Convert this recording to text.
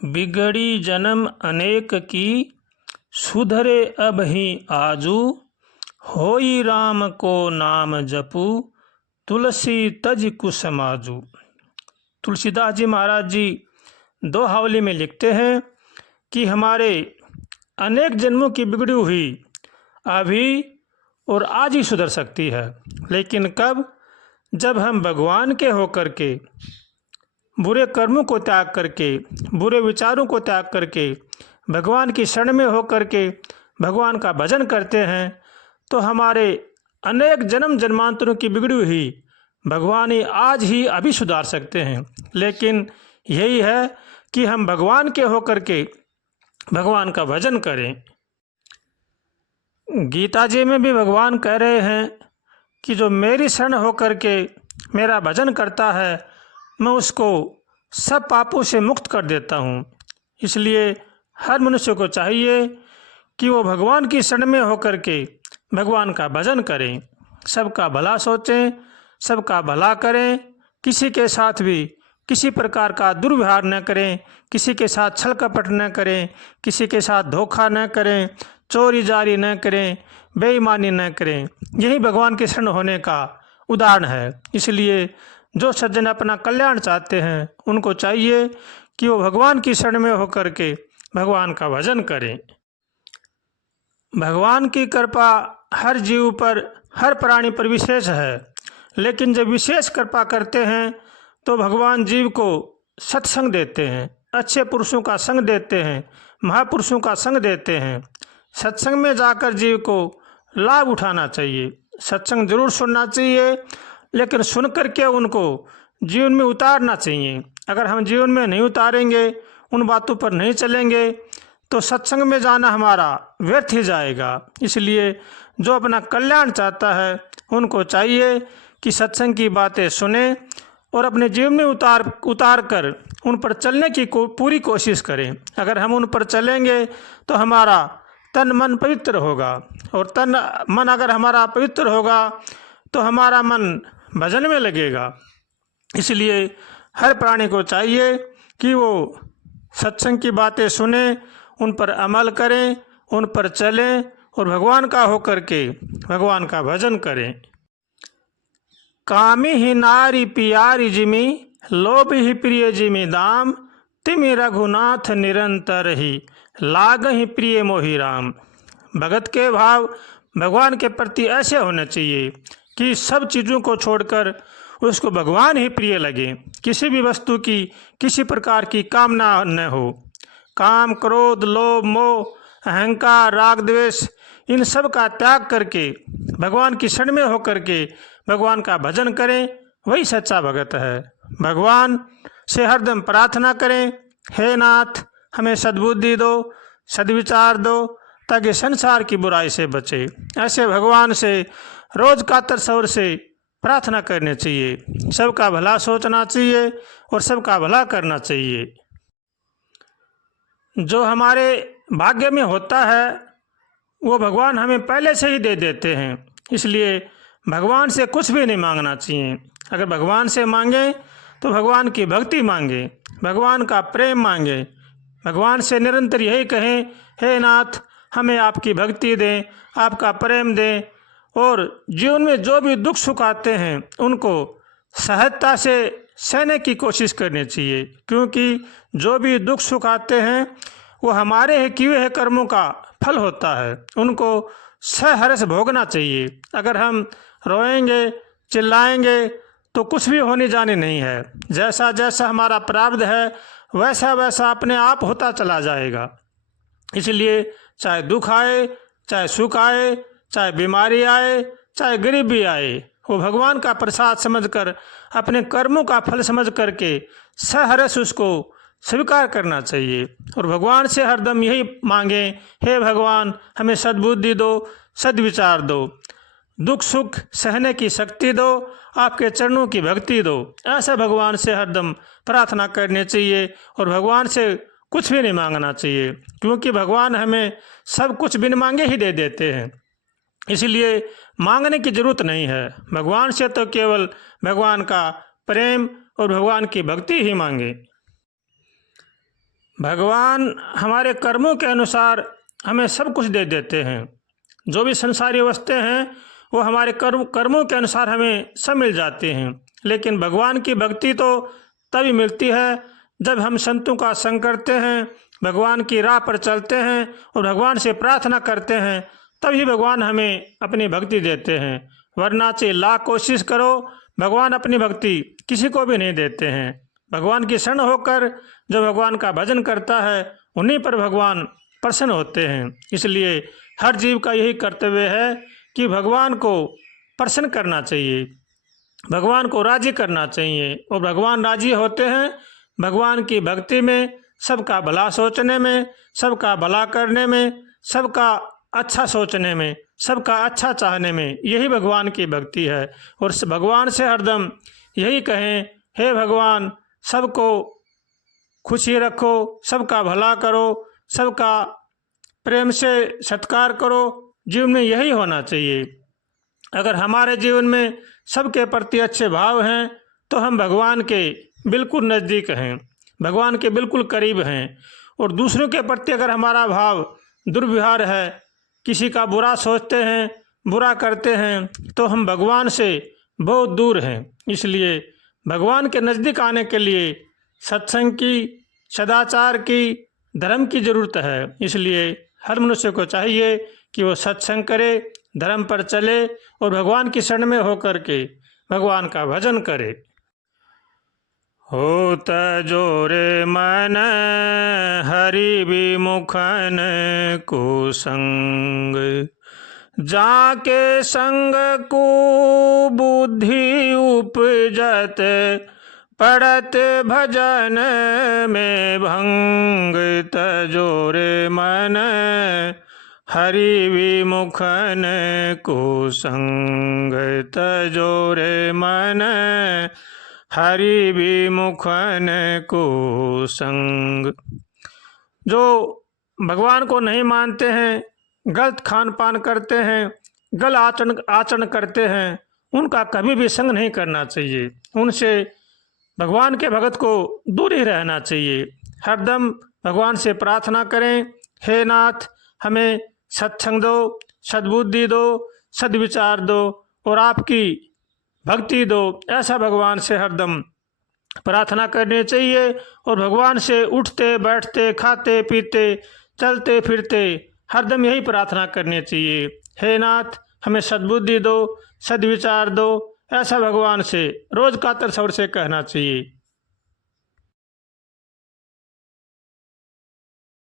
बिगड़ी जन्म अनेक की, सुधरे अब ही आजू। होई राम को नाम जपू, तुलसी तज कुसमाजू। तुलसीदास जी महाराज जी दोहावली में लिखते हैं कि हमारे अनेक जन्मों की बिगड़ी हुई अभी और आज ही सुधर सकती है, लेकिन कब? जब हम भगवान के होकर के, बुरे कर्मों को त्याग करके, बुरे विचारों को त्याग करके, भगवान की शरण में होकर के भगवान का भजन करते हैं, तो हमारे अनेक जन्म जन्मांतरों की बिगड़ी हुई भगवान ही आज ही अभी सुधार सकते हैं। लेकिन यही है कि हम भगवान के होकर के भगवान का भजन करें। गीता जी में भी भगवान कह रहे हैं कि जो मेरी शरण होकर के मेरा भजन करता है, मैं उसको सब पापों से मुक्त कर देता हूँ। इसलिए हर मनुष्य को चाहिए कि वो भगवान की शरण में होकर के भगवान का भजन करें, सबका भला सोचें, सबका भला करें, किसी के साथ भी किसी प्रकार का दुर्व्यवहार न करें, किसी के साथ छल कपट न करें, किसी के साथ धोखा न करें, चोरी जारी न करें, बेईमानी न करें। यही भगवान की शरण होने का उदाहरण है। इसलिए जो सज्जन अपना कल्याण चाहते हैं, उनको चाहिए कि वो भगवान की शरण में होकर के भगवान का भजन करें। भगवान की कृपा हर जीव पर, हर प्राणी पर विशेष है, लेकिन जब विशेष कृपा करते हैं तो भगवान जीव को सत्संग देते हैं, अच्छे पुरुषों का संग देते हैं, महापुरुषों का संग देते हैं। सत्संग में जाकर जीव को लाभ उठाना चाहिए। सत्संग जरूर सुनना चाहिए, लेकिन सुन करके उनको जीवन में उतारना चाहिए। अगर हम जीवन में नहीं उतारेंगे, उन बातों पर नहीं चलेंगे, तो सत्संग में जाना हमारा व्यर्थ ही जाएगा। इसलिए जो अपना कल्याण चाहता है, उनको चाहिए कि सत्संग की बातें सुने और अपने जीवन में उतार कर उन पर चलने की पूरी कोशिश करें। अगर हम उन पर चलेंगे तो हमारा तन मन पवित्र होगा, और तन मन अगर हमारा पवित्र होगा तो हमारा मन भजन में लगेगा। इसलिए हर प्राणी को चाहिए कि वो सत्संग की बातें सुने, उन पर अमल करें, उन पर चलें और भगवान का होकर के भगवान का भजन करें। कामी ही नारी पियारी जिमी, लोभ ही प्रिय जिमी दाम। तिमि रघुनाथ निरंतर ही, लाग ही प्रिय मोहि राम। भगत के भाव भगवान के प्रति ऐसे होने चाहिए कि सब चीज़ों को छोड़कर उसको भगवान ही प्रिय लगे। किसी भी वस्तु की, किसी प्रकार की कामना न हो। काम, क्रोध, लोभ, मोह, अहंकार, राग, द्वेष, इन सब का त्याग करके भगवान की शरण में होकर के भगवान का भजन करें, वही सच्चा भगत है। भगवान से हरदम प्रार्थना करें, हे नाथ हमें सद्बुद्धि दो, सद्विचार दो, ताकि संसार की बुराई से बचे। ऐसे भगवान से रोज कातर स्वर से प्रार्थना करनी चाहिए। सबका भला सोचना चाहिए और सबका भला करना चाहिए। जो हमारे भाग्य में होता है वो भगवान हमें पहले से ही दे देते हैं। इसलिए भगवान से कुछ भी नहीं मांगना चाहिए। अगर भगवान से मांगे तो भगवान की भक्ति मांगे, भगवान का प्रेम मांगे। भगवान से निरंतर यही कहें, हे नाथ हमें आपकी भक्ति दें, आपका प्रेम दें, और जीवन में जो भी दुख सुख आते हैं उनको सहजता से सहने की कोशिश करनी चाहिए। क्योंकि जो भी दुख सुख आते हैं वो हमारे किए हुए कर्मों का फल होता है, उनको सहर्ष भोगना चाहिए। अगर हम रोएंगे, चिल्लाएंगे तो कुछ भी होने जाने नहीं है। जैसा जैसा हमारा प्रारब्ध है वैसा वैसा अपने आप होता चला जाएगा। इसलिए चाहे दुख आए, चाहे सुख आए, चाहे बीमारी आए, चाहे गरीबी आए, वो भगवान का प्रसाद समझकर, अपने कर्मों का फल समझ करके सहर्ष उसको स्वीकार करना चाहिए। और भगवान से हरदम यही मांगे, हे भगवान हमें सद्बुद्धि दो, सद्विचार दो, दुख सुख सहने की शक्ति दो, आपके चरणों की भक्ति दो। ऐसा भगवान से हरदम प्रार्थना करनी चाहिए और भगवान से कुछ भी नहीं मांगना चाहिए, क्योंकि भगवान हमें सब कुछ बिन मांगे ही दे देते हैं। इसलिए मांगने की जरूरत नहीं है। भगवान से तो केवल भगवान का प्रेम और भगवान की भक्ति ही मांगे। भगवान हमारे कर्मों के अनुसार हमें सब कुछ दे देते हैं। जो भी संसारी वस्तुएं हैं वो हमारे कर्मों के अनुसार हमें सब मिल जाते हैं। लेकिन भगवान की भक्ति तो तभी मिलती है जब हम संतों का संग करते हैं, भगवान की राह पर चलते हैं और भगवान से प्रार्थना करते हैं, तभी भगवान हमें अपनी भक्ति देते हैं। वरना चाहे लाख कोशिश करो, भगवान अपनी भक्ति किसी को भी नहीं देते हैं। भगवान की शरण होकर जो भगवान का भजन करता है उन्हीं पर भगवान प्रसन्न होते हैं। इसलिए हर जीव का यही कर्तव्य है कि भगवान को प्रसन्न करना चाहिए, भगवान को राजी करना चाहिए। और भगवान राजी होते हैं भगवान की भक्ति में, सबका भला सोचने में, सबका भला करने में, सबका अच्छा सोचने में, सबका अच्छा चाहने में। यही भगवान की भक्ति है। और भगवान से हरदम यही कहें, हे भगवान सबको खुशी रखो, सबका भला करो, सबका प्रेम से सत्कार करो। जीवन में यही होना चाहिए। अगर हमारे जीवन में सबके प्रति अच्छे भाव हैं तो हम भगवान के बिल्कुल नज़दीक हैं, भगवान के बिल्कुल करीब हैं। और दूसरों के प्रति अगर हमारा भाव दुर्व्यवहार है, किसी का बुरा सोचते हैं, बुरा करते हैं, तो हम भगवान से बहुत दूर हैं। इसलिए भगवान के नज़दीक आने के लिए सत्संग की, सदाचार की, धर्म की ज़रूरत है। इसलिए हर मनुष्य को चाहिए कि वो सत्संग करे, धर्म पर चले और भगवान की शरण में होकर के भगवान का भजन करे। होत जोरे मन हरि विमुखन कुसंग, जाके संग को बुद्धि उपजत, पड़त भजन में भंग। तजोरे मन हरि विमुखन कुसंग, तजोरे मन हरि विमुखन कुसंग। जो भगवान को नहीं मानते हैं, गलत खान पान करते हैं, गलत आचरण करते हैं, उनका कभी भी संग नहीं करना चाहिए। उनसे भगवान के भगत को दूर ही रहना चाहिए। हरदम भगवान से प्रार्थना करें, हे नाथ हमें सत्संग दो, सद्बुद्धि दो, सद्विचार दो और आपकी भक्ति दो। ऐसा भगवान से हरदम प्रार्थना करनी चाहिए। और भगवान से उठते बैठते, खाते पीते, चलते फिरते हरदम यही प्रार्थना करनी चाहिए, हे नाथ हमें सद्बुद्धि दो, सद्विचार दो। ऐसा भगवान से रोज कातर स्वर से कहना चाहिए।